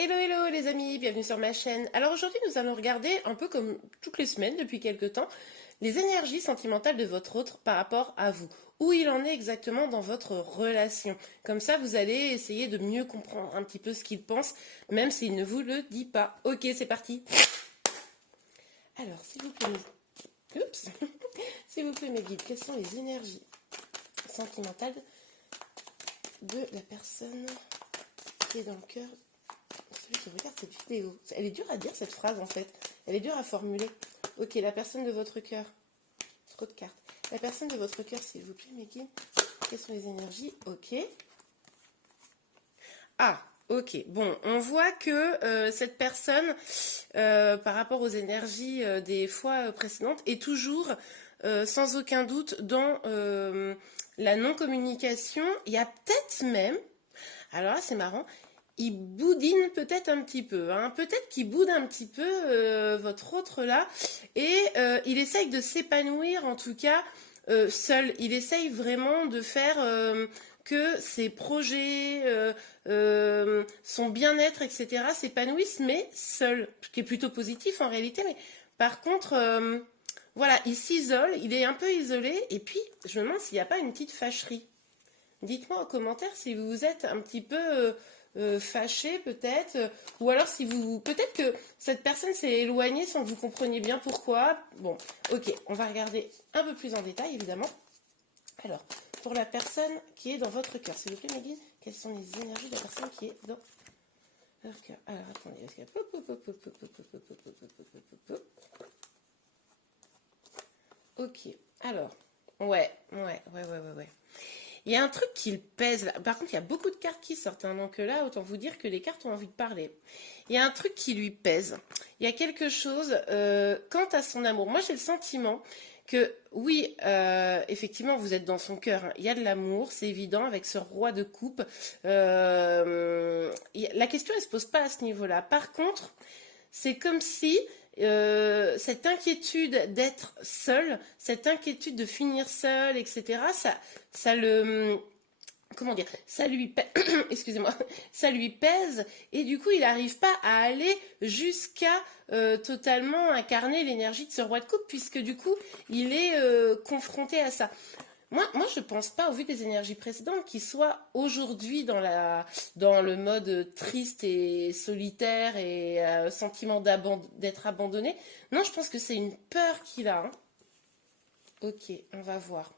Hello hello les amis, bienvenue sur ma chaîne. Alors aujourd'hui nous allons regarder, un peu comme toutes les semaines depuis quelques temps, les énergies sentimentales de votre autre par rapport à vous. Où il en est exactement dans votre relation. Comme ça vous allez essayer de mieux comprendre un petit peu ce qu'il pense, même s'il ne vous le dit pas. Ok, c'est parti. Alors s'il vous plaît, oups. S'il vous plaît mes guides, quelles sont les énergies sentimentales de la personne qui est dans le cœur, celui qui regarde cette vidéo? Elle est dure à dire cette phrase en fait. Elle est dure à formuler. Ok, la personne de votre cœur. Trop de cartes. La personne de votre cœur, s'il vous plaît, mes guides. Quelles sont les énergies? Ok. Ah, ok. Bon, on voit que cette personne, par rapport aux énergies des fois précédentes, est toujours, sans aucun doute, dans la non-communication. Il y a peut-être même, alors là c'est marrant, il boudine peut-être un petit peu, hein. Peut-être qu'il boude un petit peu votre autre là, et il essaye de s'épanouir en tout cas seul. Il essaye vraiment de faire que ses projets, son bien-être, etc. s'épanouissent, mais seul, ce qui est plutôt positif en réalité. Mais par contre, voilà, il s'isole, il est un peu isolé, et puis je me demande s'il n'y a pas une petite fâcherie. Dites-moi en commentaire si vous êtes un petit peu fâché peut-être, ou alors si vous... Peut-être que cette personne s'est éloignée sans que vous compreniez bien pourquoi. Bon, ok, on va regarder un peu plus en détail évidemment. Alors, pour la personne qui est dans votre cœur, s'il vous plaît mes guides, quelles sont les énergies de la personne qui est dans leur cœur? Alors, attendez, parce que... Ok, alors, ouais. Il y a un truc qui le pèse là. Par contre, il y a beaucoup de cartes qui sortent, hein, donc là, autant vous dire que les cartes ont envie de parler. Il y a un truc qui lui pèse. Il y a quelque chose quant à son amour. Moi, j'ai le sentiment que oui, effectivement, vous êtes dans son cœur, hein. Il y a de l'amour, c'est évident, avec ce roi de coupe. La question, elle se pose pas à ce niveau-là. Par contre, c'est comme si cette inquiétude d'être seul, cette inquiétude de finir seul, etc., ça le... Comment dire? Ça lui pèse, excusez-moi, ça lui pèse, et du coup, il n'arrive pas à aller jusqu'à totalement incarner l'énergie de ce roi de coupe, puisque du coup, il est confronté à ça. Moi, je pense pas, au vu des énergies précédentes, qu'il soit aujourd'hui dans le mode triste et solitaire et sentiment d'être abandonné. Non, je pense que c'est une peur qu'il a, hein. Ok, on va voir.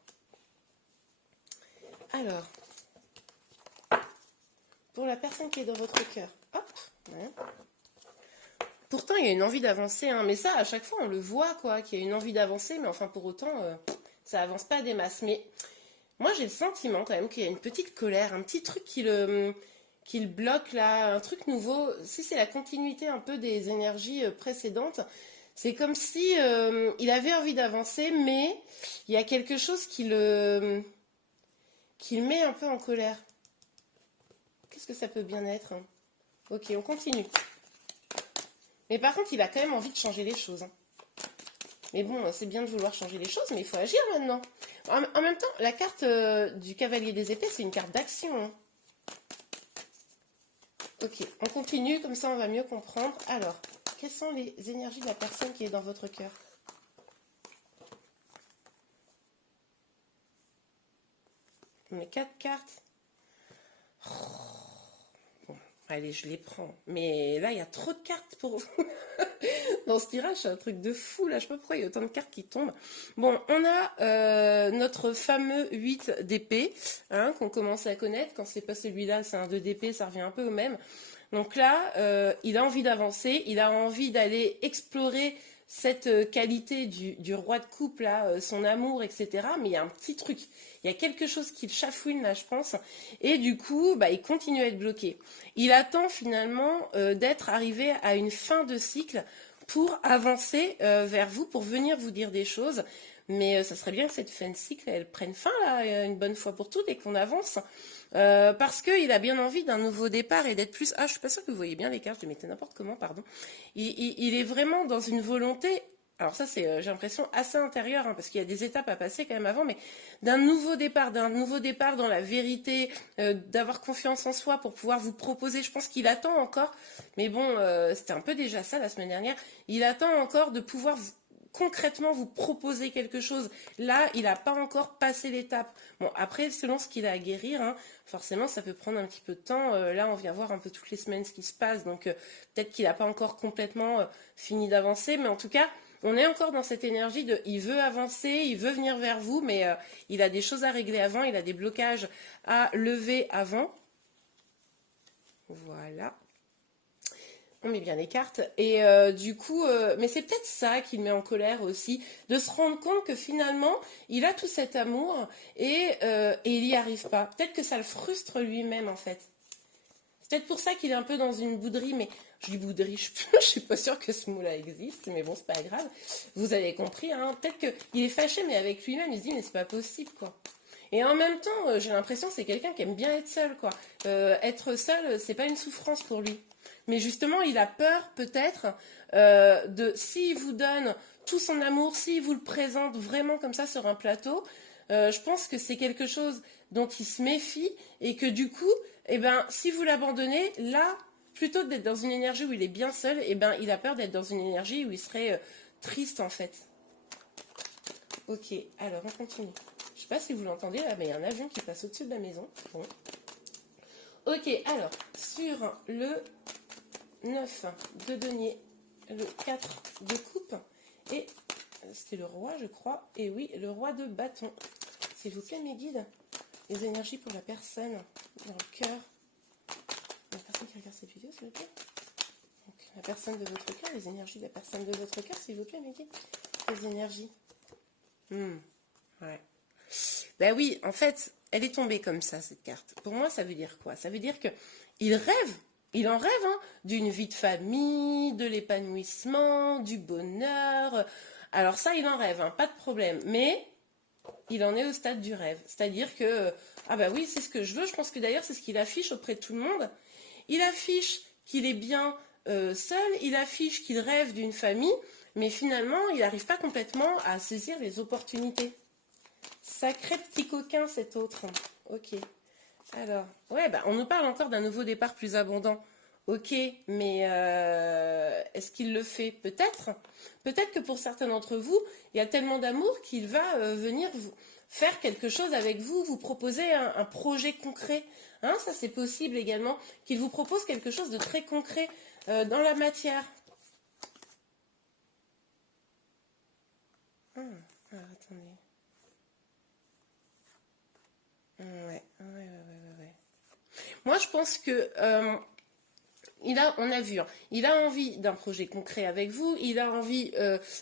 Alors, pour la personne qui est dans votre cœur, hop, ouais. Pourtant, il y a une envie d'avancer, hein, mais ça, à chaque fois, on le voit, quoi, qu'il y a une envie d'avancer, mais enfin, pour autant, ça avance pas des masses. Mais moi, j'ai le sentiment quand même qu'il y a une petite colère, un petit truc qui le bloque là, un truc nouveau. Si c'est la continuité un peu des énergies précédentes, c'est comme si il avait envie d'avancer, mais il y a quelque chose qui le met un peu en colère. Qu'est-ce que ça peut bien être, hein? Ok, on continue. Mais par contre, il a quand même envie de changer les choses, hein. Mais bon, c'est bien de vouloir changer les choses, mais il faut agir maintenant. En même temps, la carte du cavalier des épées, c'est une carte d'action, hein. Ok, on continue, comme ça on va mieux comprendre. Alors, quelles sont les énergies de la personne qui est dans votre cœur? Mes 4 cartes. Bon, allez, je les prends. Mais là, il y a trop de cartes pour vous. Dans ce tirage, c'est un truc de fou. Là, je sais pas pourquoi il y a autant de cartes qui tombent. Bon, on a notre fameux 8 d'épée, hein, qu'on commence à connaître. Quand c'est pas celui-là, c'est un 2 d'épée, ça revient un peu au même. Donc là, il a envie d'avancer, il a envie d'aller explorer cette qualité du roi de coupe, là, son amour, etc. Mais il y a un petit truc, il y a quelque chose qui le chafouine, là, je pense. Et du coup, bah, il continue à être bloqué. Il attend finalement d'être arrivé à une fin de cycle pour avancer vers vous, pour venir vous dire des choses. Mais ça serait bien que cette fin de cycle, elle prenne fin, là, une bonne fois pour toutes, et qu'on avance. Parce qu'il a bien envie d'un nouveau départ et d'être plus... Ah, je suis pas sûre que vous voyez bien les cartes, je les mettais n'importe comment, pardon. Il est vraiment dans une volonté alors ça c'est, j'ai l'impression, assez intérieur, hein, parce qu'il y a des étapes à passer quand même avant, mais d'un nouveau départ dans la vérité, d'avoir confiance en soi pour pouvoir vous proposer. Je pense qu'il attend encore, mais bon, c'était un peu déjà ça la semaine dernière. Il attend encore de pouvoir concrètement vous proposer quelque chose. Là, il n'a pas encore passé l'étape. Bon, après, selon ce qu'il a à guérir, hein, forcément, ça peut prendre un petit peu de temps. Là, on vient voir un peu toutes les semaines ce qui se passe, donc peut-être qu'il n'a pas encore complètement fini d'avancer, mais en tout cas, on est encore dans cette énergie de il veut avancer, il veut venir vers vous, mais il a des choses à régler avant, il a des blocages à lever avant. Voilà. On met bien les cartes. Et du coup, mais c'est peut-être ça qui le met en colère aussi, de se rendre compte que finalement, il a tout cet amour et il n'y arrive pas. Peut-être que ça le frustre lui-même en fait. C'est peut-être pour ça qu'il est un peu dans une bouderie, mais je dis bouderie, je suis pas sûre que ce mot-là existe, mais bon, c'est pas grave. Vous avez compris, hein. Peut-être qu'il est fâché, mais avec lui-même, il se dit, mais c'est pas possible, quoi. Et en même temps, j'ai l'impression que c'est quelqu'un qui aime bien être seul, quoi. Être seul, c'est pas une souffrance pour lui. Mais justement, il a peur, peut-être, de s'il vous donne tout son amour, s'il vous le présente vraiment comme ça sur un plateau, je pense que c'est quelque chose dont il se méfie et que du coup, eh ben, si vous l'abandonnez, là, plutôt que d'être dans une énergie où il est bien seul, eh ben, il a peur d'être dans une énergie où il serait triste en fait. Ok, alors on continue. Je sais pas si vous l'entendez là, mais il y a un avion qui passe au-dessus de la maison. Bon. Ok, alors, sur le 9 de denier, le 4 de coupe, et c'était le roi, je crois, et oui, le roi de bâton. S'il vous plaît, mes guides, les énergies pour la personne dans le cœur. La personne qui regarde cette vidéo, s'il vous plaît. Donc, la personne de votre cœur, les énergies de la personne de votre cœur, s'il vous plaît, mes guides. Les énergies. Ouais. Ben oui, en fait, elle est tombée comme ça, cette carte. Pour moi, ça veut dire quoi? Ça veut dire que il rêve, il en rêve, hein, d'une vie de famille, de l'épanouissement, du bonheur. Alors ça, il en rêve, hein, pas de problème. Mais il en est au stade du rêve. C'est-à-dire que, ah bah oui, c'est ce que je veux. Je pense que d'ailleurs, c'est ce qu'il affiche auprès de tout le monde. Il affiche qu'il est bien seul, il affiche qu'il rêve d'une famille, mais finalement, il n'arrive pas complètement à saisir les opportunités. Sacré petit coquin, cet autre. Ok. Alors, ouais, bah, on nous parle encore d'un nouveau départ plus abondant. Ok, mais est-ce qu'il le fait? Peut-être. Peut-être que pour certains d'entre vous, il y a tellement d'amour qu'il va venir vous faire quelque chose avec vous, vous proposer un projet concret. Hein, ça, c'est possible également, qu'il vous propose quelque chose de très concret dans la matière. Alors, attendez. Ouais. Moi, je pense que on a vu, hein, il a envie d'un projet concret avec vous, il a envie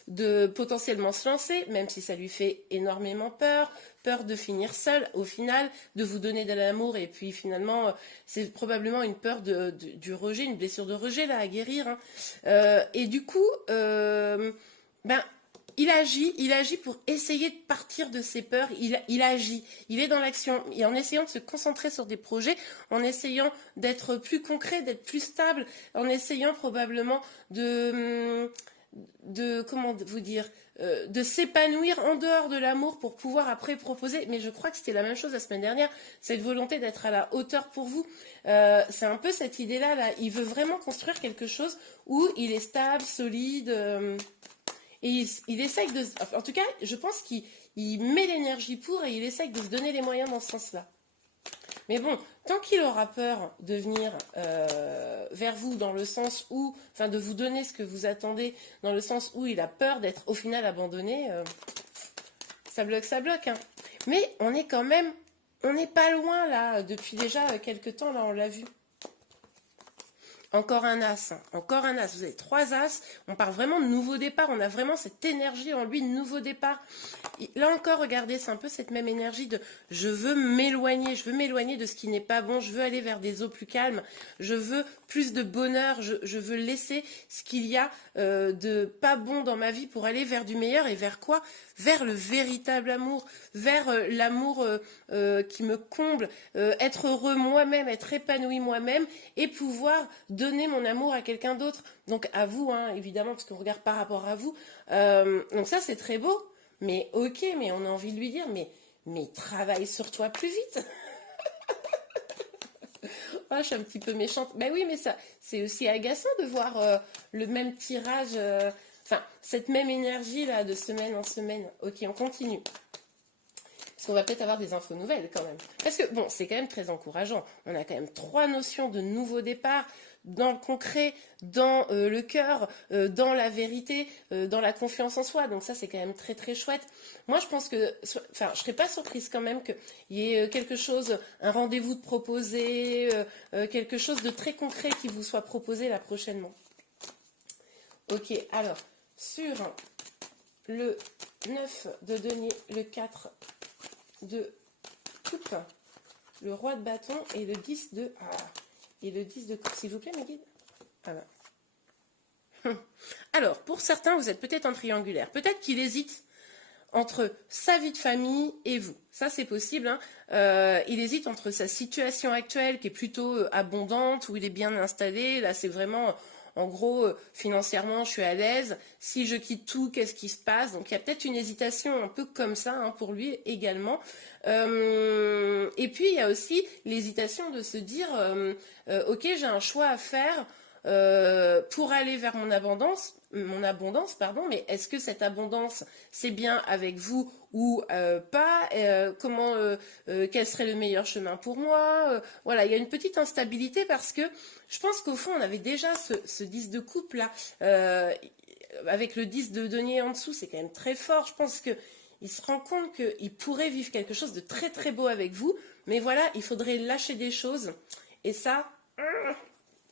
de potentiellement se lancer, même si ça lui fait énormément peur, peur de finir seul au final, de vous donner de l'amour, et puis finalement, c'est probablement une peur du rejet, une blessure de rejet là à guérir. Hein. Et du coup, ben, il agit pour essayer de partir de ses peurs, il agit, il est dans l'action, et en essayant de se concentrer sur des projets, en essayant d'être plus concret, d'être plus stable, en essayant probablement de comment vous dire, de s'épanouir en dehors de l'amour pour pouvoir après proposer, mais je crois que c'était la même chose la semaine dernière, cette volonté d'être à la hauteur pour vous, c'est un peu cette idée-là, là. Il veut vraiment construire quelque chose où il est stable, solide... Et il essaye de... En tout cas, je pense qu'il met l'énergie pour et il essaye de se donner les moyens dans ce sens-là. Mais bon, tant qu'il aura peur de venir vers vous dans le sens où... Enfin, de vous donner ce que vous attendez, dans le sens où il a peur d'être au final abandonné, ça bloque, hein. Mais on est quand même... On n'est pas loin, là, depuis déjà quelques temps, là, on l'a vu. Encore un as, hein. Encore un as. Vous avez 3 as. On parle vraiment de nouveau départ. On a vraiment cette énergie en lui de nouveau départ. Là encore, regardez, c'est un peu cette même énergie de je veux m'éloigner de ce qui n'est pas bon. Je veux aller vers des eaux plus calmes. Je veux plus de bonheur. Je veux laisser ce qu'il y a de pas bon dans ma vie pour aller vers du meilleur. Et vers quoi? Vers le véritable amour. Vers l'amour qui me comble. Être heureux moi-même, être épanoui moi-même et pouvoir donner mon amour à quelqu'un d'autre. Donc à vous, hein, évidemment, parce qu'on regarde par rapport à vous. Donc ça, c'est très beau. Mais ok, mais on a envie de lui dire, mais travaille sur toi plus vite. Ah, je suis un petit peu méchante. Ben oui, mais ça, c'est aussi agaçant de voir le même tirage, enfin, cette même énergie là de semaine en semaine. Ok, on continue. Parce qu'on va peut-être avoir des infos nouvelles quand même. Parce que bon, c'est quand même très encourageant. On a quand même 3 notions de nouveau départ dans le concret, dans le cœur, dans la vérité, dans la confiance en soi. Donc ça, c'est quand même très très chouette. Moi, je pense que, enfin, je serais pas surprise quand même qu'il y ait quelque chose, un rendez-vous de proposé, quelque chose de très concret qui vous soit proposé là prochainement. Ok, alors, sur le 9 de denier, le 4 de coupe, le roi de bâton et le 10 de... et le 10 de coupe, s'il vous plaît, mes guides. Alors, pour certains, vous êtes peut-être en triangulaire. Peut-être qu'il hésite entre sa vie de famille et vous. Ça, c'est possible. Hein. Il hésite entre sa situation actuelle, qui est plutôt abondante, où il est bien installé. Là, c'est vraiment... En gros, financièrement, je suis à l'aise. Si je quitte tout, qu'est-ce qui se passe? Donc, il y a peut-être une hésitation un peu comme ça hein, pour lui également. Et puis, il y a aussi l'hésitation de se dire, ok, j'ai un choix à faire pour aller vers mon abondance, pardon, mais est-ce que cette abondance, c'est bien avec vous ou pas quel serait le meilleur chemin pour moi voilà, il y a une petite instabilité parce que je pense qu'au fond, on avait déjà ce 10 de coupe là, avec le 10 de denier en dessous, c'est quand même très fort. Je pense qu'il se rend compte qu'il pourrait vivre quelque chose de très très beau avec vous, mais voilà, il faudrait lâcher des choses, et ça...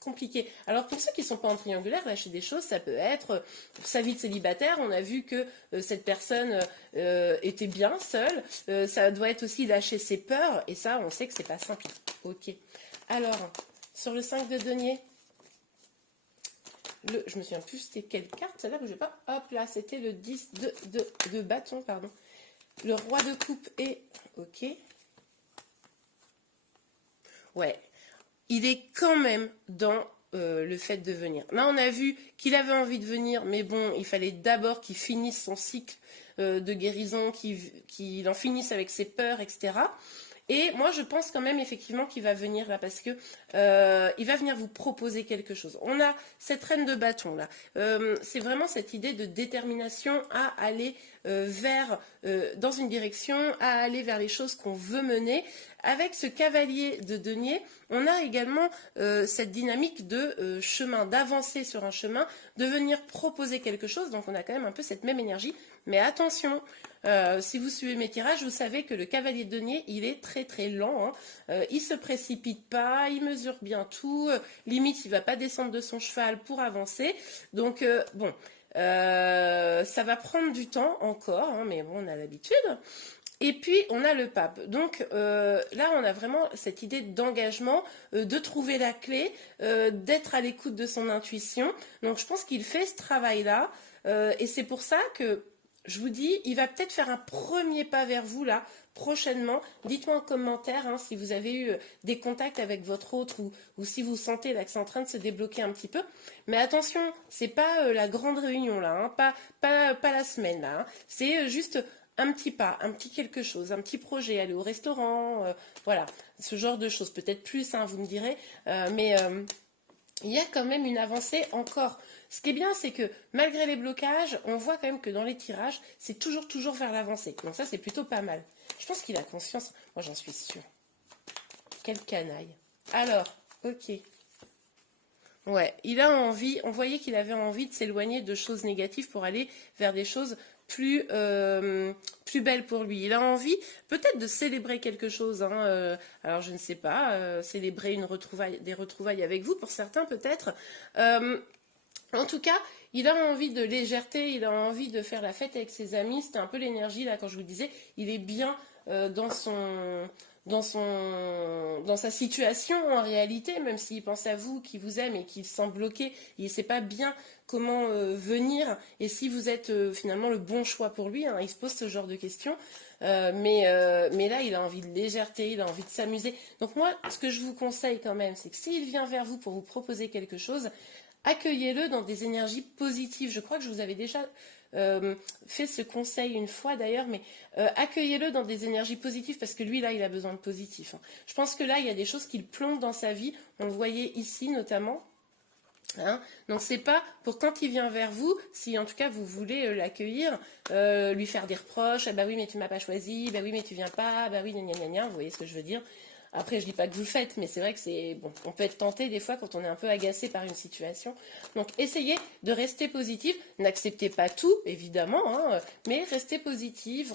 compliqué. Alors pour ceux qui ne sont pas en triangulaire, lâcher des choses, ça peut être sa vie de célibataire. On a vu que cette personne était bien seule. Ça doit être aussi lâcher ses peurs. Et ça, on sait que c'est pas simple. Ok. Alors, sur le 5 de denier, je me souviens plus c'était quelle carte, celle-là, bougez pas. Hop là, c'était le 10 de bâton, pardon. Le roi de coupe et... Ok. Ouais. Il est quand même dans le fait de venir. Là, on a vu qu'il avait envie de venir, mais bon, il fallait d'abord qu'il finisse son cycle de guérison, qu'il en finisse avec ses peurs, etc. Et moi, je pense quand même effectivement qu'il va venir là parce que il va venir vous proposer quelque chose. On a cette reine de bâton là. C'est vraiment cette idée de détermination à aller dans une direction, à aller vers les choses qu'on veut mener. Avec ce cavalier de denier, on a également cette dynamique de chemin, d'avancer sur un chemin, de venir proposer quelque chose. Donc on a quand même un peu cette même énergie. Mais attention, si vous suivez mes tirages, vous savez que le cavalier de denier, il est très très lent. Hein. Il se précipite pas, il mesure bien tout. Limite, il va pas descendre de son cheval pour avancer. Donc bon, ça va prendre du temps encore, hein, mais bon, on a l'habitude. Et puis, on a le pape. Donc, là, on a vraiment cette idée d'engagement, de trouver la clé, d'être à l'écoute de son intuition. Donc, je pense qu'il fait ce travail-là. Et c'est pour ça que, je vous dis, il va peut-être faire un premier pas vers vous, là, prochainement. Dites-moi en commentaire hein, si vous avez eu des contacts avec votre autre ou si vous sentez là, que c'est en train de se débloquer un petit peu. Mais attention, c'est pas la grande réunion, là. Hein, pas la semaine, là. Hein. C'est juste... un petit pas, un petit quelque chose, un petit projet, aller au restaurant, voilà, ce genre de choses, peut-être plus, hein, vous me direz, mais il y a quand même une avancée encore. Ce qui est bien, c'est que malgré les blocages, on voit quand même que dans les tirages, c'est toujours vers l'avancée. Donc ça, c'est plutôt pas mal. Je pense qu'il a conscience, moi j'en suis sûre. Quel canaille. Alors, ok. Ouais, il a envie, on voyait qu'il avait envie de s'éloigner de choses négatives pour aller vers des choses plus belle pour lui. Il a envie peut-être de célébrer quelque chose. Hein, alors je ne sais pas, célébrer des retrouvailles avec vous pour certains peut-être. En tout cas, il a envie de légèreté, il a envie de faire la fête avec ses amis. C'était un peu l'énergie là quand je vous disais, il est bien dans dans sa situation en réalité, même s'il pense à vous, qu'il vous aime et qu'il se sent bloqué, il ne sait pas bien comment venir et si vous êtes finalement le bon choix pour lui, hein, il se pose ce genre de questions. Mais là, il a envie de légèreté, il a envie de s'amuser. Donc moi, ce que je vous conseille quand même, c'est que s'il vient vers vous pour vous proposer quelque chose, accueillez-le dans des énergies positives. Je crois que je vous avais déjà fait ce conseil une fois d'ailleurs, mais accueillez-le dans des énergies positives parce que lui, là, il a besoin de positif, hein. Je pense que là, il y a des choses qui le plombent dans sa vie. On le voyait ici notamment. Hein, donc c'est pas pour quand il vient vers vous, si en tout cas vous voulez l'accueillir, lui faire des reproches, ah bah oui mais tu m'as pas choisi, bah oui mais tu viens pas, bah oui gna gna gna, vous voyez ce que je veux dire. Après je dis pas que vous le faites, mais c'est vrai que c'est bon, on peut être tenté des fois quand on est un peu agacé par une situation. Donc essayez de rester positif, n'acceptez pas tout évidemment, hein, mais restez positif.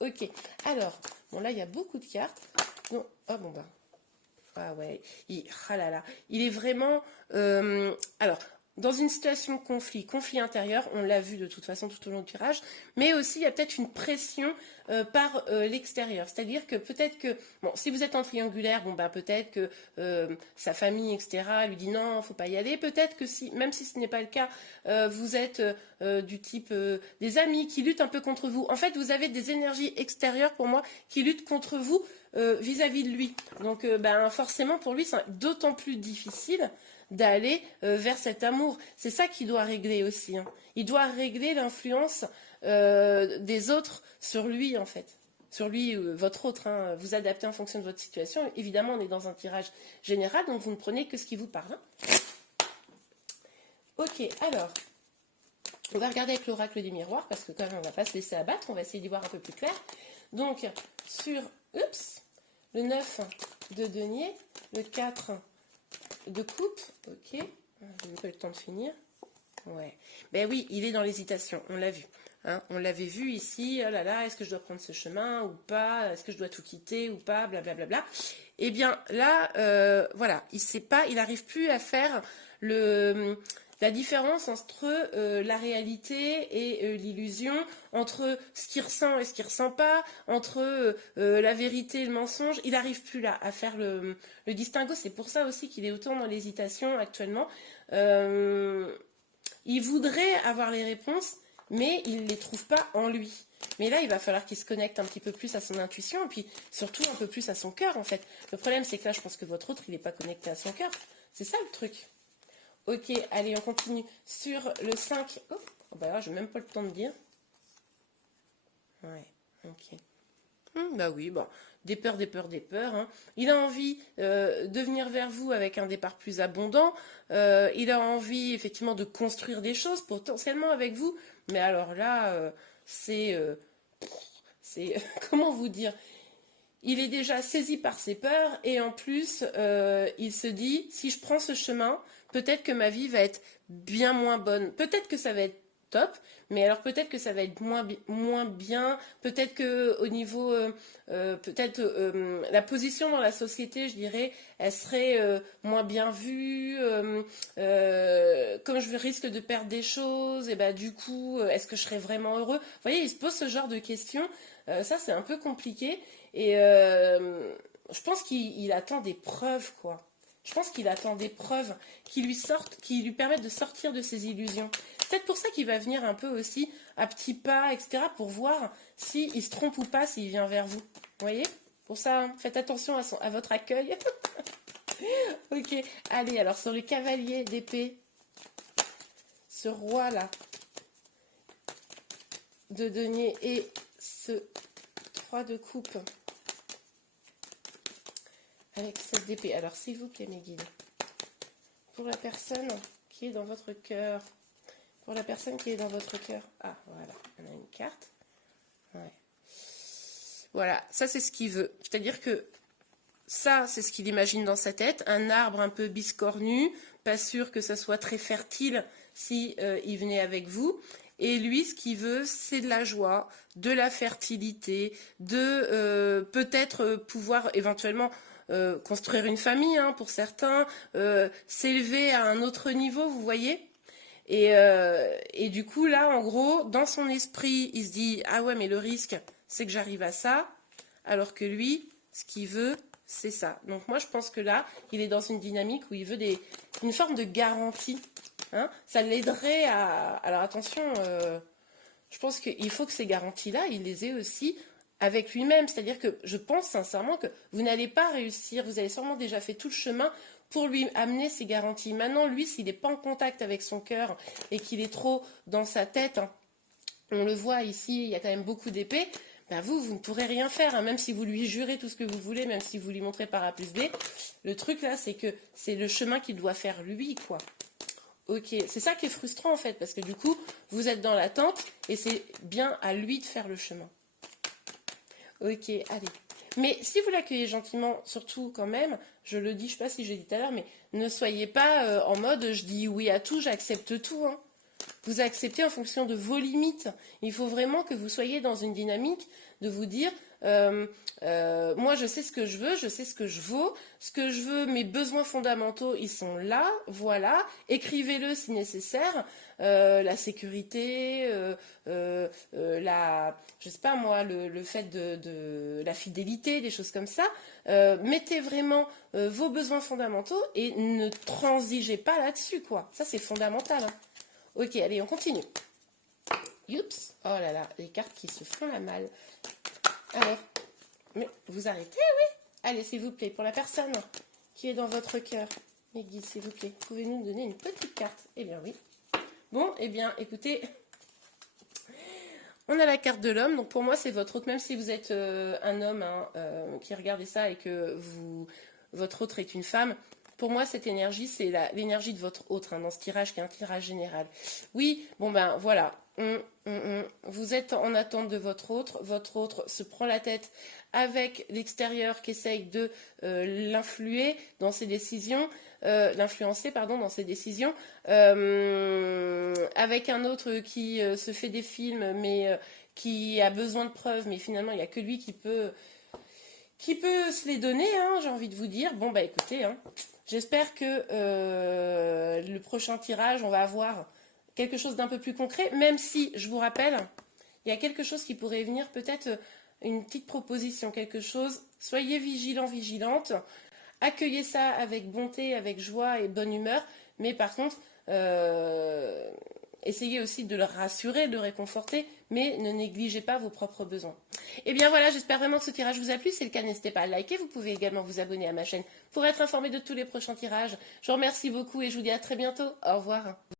Ok. Alors bon là il y a beaucoup de cartes. Donc oh bon bah. Ah ouais, ah là là, il est vraiment... alors, dans une situation de conflit intérieur, on l'a vu de toute façon tout au long du tirage, mais aussi il y a peut-être une pression par l'extérieur. C'est-à-dire que peut-être que, bon, si vous êtes en triangulaire, bon ben peut-être que sa famille, etc., lui dit non, faut pas y aller. Peut-être que si, même si ce n'est pas le cas, vous êtes du type des amis qui luttent un peu contre vous. En fait, vous avez des énergies extérieures pour moi qui luttent contre vous vis-à-vis de lui. Donc ben, forcément pour lui c'est d'autant plus difficile d'aller vers cet amour. C'est ça qu'il doit régler aussi, hein. Il doit régler l'influence des autres sur lui en fait. Sur lui, votre autre, hein, vous adaptez en fonction de votre situation. Évidemment, on est dans un tirage général, donc vous ne prenez que ce qui vous parle, hein. Ok, alors, on va regarder avec l'oracle des miroirs, parce que quand même, on ne va pas se laisser abattre, on va essayer d'y voir un peu plus clair. Donc, sur, le 9 de denier, le 4 de coupe, ok, j'ai même pas eu le temps de finir, ouais, ben oui, il est dans l'hésitation, on l'a vu, hein, on l'avait vu ici, oh là là, est-ce que je dois prendre ce chemin ou pas, est-ce que je dois tout quitter ou pas, blablabla, et bien là, voilà, il sait pas, il n'arrive plus à faire la différence entre la réalité et l'illusion, entre ce qu'il ressent et ce qu'il ressent pas, entre la vérité et le mensonge. Il n'arrive plus là à faire le distinguo. C'est pour ça aussi qu'il est autant dans l'hésitation actuellement. Il voudrait avoir les réponses, mais il ne les trouve pas en lui. Mais là, il va falloir qu'il se connecte un petit peu plus à son intuition et puis surtout un peu plus à son cœur en fait. Le problème, c'est que là, je pense que votre autre, il n'est pas connecté à son cœur. C'est ça le truc. Ok, allez, on continue sur le 5. Oh, bah là, j'ai même pas le temps de dire. Ouais, ok. Bah oui, bon, des peurs, hein. Il a envie de venir vers vous avec un départ plus abondant. Il a envie, effectivement, de construire des choses potentiellement avec vous. Mais alors là, c'est... comment vous dire? Il est déjà saisi par ses peurs et en plus, il se dit, si je prends ce chemin, peut-être que ma vie va être bien moins bonne. Peut-être que ça va être top, mais alors peut-être que ça va être moins bien. Peut-être que au niveau, la position dans la société, je dirais, elle serait moins bien vue. Comme je risque de perdre des choses, et ben du coup, est-ce que je serais vraiment heureux? Vous voyez, il se pose ce genre de questions. Ça, c'est un peu compliqué. Et je pense qu'il attend des preuves, quoi. Je pense qu'il attend des preuves qui lui permettent de sortir de ses illusions. C'est peut-être pour ça qu'il va venir un peu aussi à petits pas, etc., pour voir s'il se trompe ou pas, s'il vient vers vous. Vous voyez? Pour ça, hein, faites attention à votre accueil. Ok, allez, alors sur le cavalier d'épée, ce roi-là, de denier et ce 3 de coupe, avec cette d'épée. Alors, s'il vous plaît, mes guides, pour la personne qui est dans votre cœur, pour la personne qui est dans votre cœur, ah, voilà, on a une carte, ouais. Voilà, ça, c'est ce qu'il veut. C'est-à-dire que ça, c'est ce qu'il imagine dans sa tête, un arbre un peu biscornu, pas sûr que ça soit très fertile si il venait avec vous. Et lui, ce qu'il veut, c'est de la joie, de la fertilité, de peut-être pouvoir éventuellement construire une famille, hein, pour certains, s'élever à un autre niveau, vous voyez. Et du coup, là, en gros, dans son esprit, il se dit « Ah ouais, mais le risque, c'est que j'arrive à ça. » Alors que lui, ce qu'il veut, c'est ça. Donc moi, je pense que là, il est dans une dynamique où il veut une forme de garantie. Hein. Ça l'aiderait à... Alors attention, je pense qu'il faut que ces garanties-là, il les ait aussi avec lui-même. C'est-à-dire que je pense sincèrement que vous n'allez pas réussir, vous avez sûrement déjà fait tout le chemin pour lui amener ces garanties. Maintenant, lui, s'il n'est pas en contact avec son cœur et qu'il est trop dans sa tête, hein, on le voit ici, il y a quand même beaucoup d'épées, ben vous ne pourrez rien faire, hein, même si vous lui jurez tout ce que vous voulez, même si vous lui montrez par A plus B. Le truc là, c'est que c'est le chemin qu'il doit faire lui, quoi. Ok, c'est ça qui est frustrant en fait, parce que du coup, vous êtes dans l'attente et c'est bien à lui de faire le chemin. Ok, allez. Mais si vous l'accueillez gentiment, surtout quand même, je le dis, je ne sais pas si je l'ai dit tout à l'heure, mais ne soyez pas en mode je dis oui à tout, j'accepte tout. Hein. Vous acceptez en fonction de vos limites. Il faut vraiment que vous soyez dans une dynamique de vous dire moi je sais ce que je veux, je sais ce que je vaux, ce que je veux, mes besoins fondamentaux, ils sont là, voilà, écrivez-le si nécessaire, la sécurité, je sais pas moi, le fait de la fidélité, des choses comme ça, mettez vraiment vos besoins fondamentaux et ne transigez pas là-dessus, quoi. Ça c'est fondamental. Hein. Ok, allez, on continue. Youps, oh là là, les cartes qui se font la malle. Alors, mais vous arrêtez, oui? Allez, s'il vous plaît, pour la personne qui est dans votre cœur, mes guides, s'il vous plaît, pouvez-nous donner une petite carte? Eh bien, oui. Bon, eh bien, écoutez, on a la carte de l'homme. Donc, pour moi, c'est votre autre, même si vous êtes un homme hein, qui regardez ça et que votre autre est une femme, pour moi, cette énergie, c'est l'énergie de votre autre, hein, dans ce tirage qui est un tirage général. Oui, bon ben voilà, vous êtes en attente de votre autre se prend la tête avec l'extérieur qui essaye de l'influer dans ses décisions, l'influencer, pardon, dans ses décisions, avec un autre qui se fait des films, mais qui a besoin de preuves, mais finalement, il n'y a que lui qui peut se les donner, hein, j'ai envie de vous dire. Bon, bah écoutez, hein, j'espère que le prochain tirage, on va avoir quelque chose d'un peu plus concret, même si, je vous rappelle, il y a quelque chose qui pourrait venir, peut-être une petite proposition, quelque chose. Soyez vigilants, vigilantes, accueillez ça avec bonté, avec joie et bonne humeur, mais par contre, essayez aussi de le rassurer, de le réconforter, mais ne négligez pas vos propres besoins. Et bien voilà, j'espère vraiment que ce tirage vous a plu. Si c'est le cas, n'hésitez pas à liker. Vous pouvez également vous abonner à ma chaîne pour être informé de tous les prochains tirages. Je vous remercie beaucoup et je vous dis à très bientôt. Au revoir.